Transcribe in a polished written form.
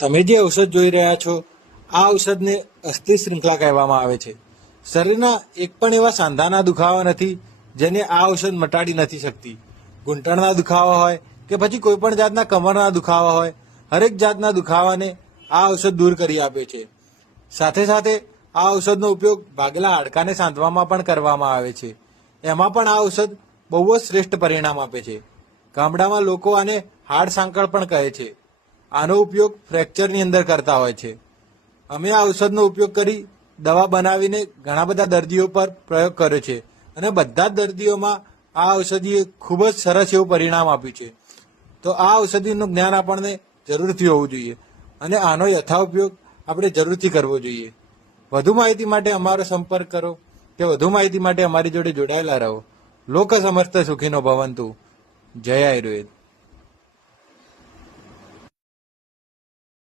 તમે જે ઔષધ જોઈ રહ્યા છો આ ઔષધને અસ્થિ શૃંખલા કહેવામાં આવે છે. શરીરના એક પણ એવા સાંધાના દુખાવા નથી જેને આ ઔષધ મટાડી નથી શકતી. ઘૂંટણના દુખાવા હોય કે પછી કોઈ પણ જાતના કમરના દુખાવા હોય, હરેક જાતના દુખાવાને આ ઔષધ દૂર કરી આપે છે. સાથે સાથે આ ઔષધનો ઉપયોગ ભાગેલા હાડકાને સાંધવામાં પણ કરવામાં આવે છે. એમાં પણ આ ઔષધ બહુ જ શ્રેષ્ઠ પરિણામ આપે છે. ગામડામાં લોકો આને હાડ સાંકળ પણ કહે છે. આનો ઉપયોગ ફ્રેક્ચરની અંદર કરતા હોય છે. અમે આ ઔષધનો ઉપયોગ કરી દવા બનાવીને ઘણા બધા દર્દીઓ પર પ્રયોગ કર્યો છે અને બધા જ દર્દીઓમાં આ ઔષધિએ ખૂબ જ સરસ એવું પરિણામ આપ્યું છે. તો આ ઔષધિનું જ્ઞાન આપણને જરૂરથી હોવું જોઈએ અને આનો યથા ઉપયોગ આપણે જરૂરથી કરવો જોઈએ. વધુ માહિતી માટે અમારો સંપર્ક કરો કે વધુ માહિતી માટે અમારી જોડે જોડાયેલા રહો. લોક સમસ્ત સુખીનો ભવંતુ. જય આયુર્વેદ.